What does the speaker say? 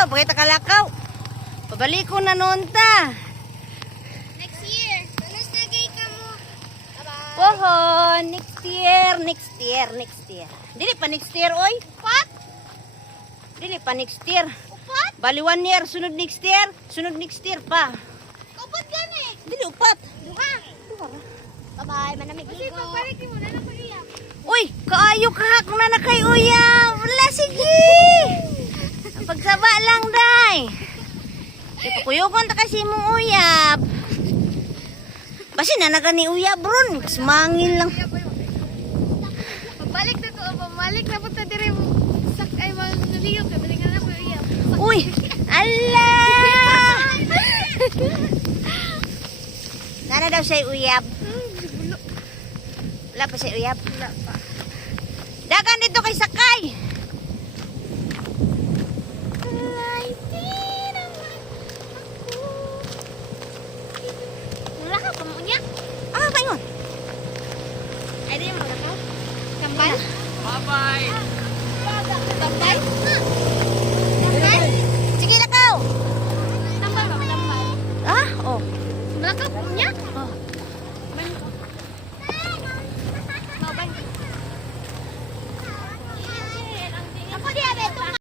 lakaw, pakita ka lakaw. Pabalik ko na noon ta. Next year. Tanas na gay ka mo. Bye-bye. Poho, next year. Dili pa next year, oy. Upat? Dili pa next year. Upat? Bali 1 year, sunod next year pa. Upat gani. Dili upat. Duha. Bye-bye. Manamig ligo. Kasi pagbalik mo na lang pag-iyak. Uy, kaayo ka kung na kay uyab. Wala, sige. Ang pagsaba lang, day. Ipakuyugon ta kasi mong uyab. Basi na ni uyab ron. Smangin lang. Pagbalik na to. Pabalik na punta dire mo. Sak ay manuliyo. Kabalik na lang pag-iyak. Uy, ala. Nana daw siya uyab. Wala pa siya uyab. Wala pa. Dagan dito kay Sakay. Wala ka pa mo niya? Ah, bayon. Ay, di mo na ka? Kambal? Bye-bye. Kambal? Kambal? Sige, lakaw. Kambal ba? Kambal. Ah, oh. Wala ka pa mo niya? Oh.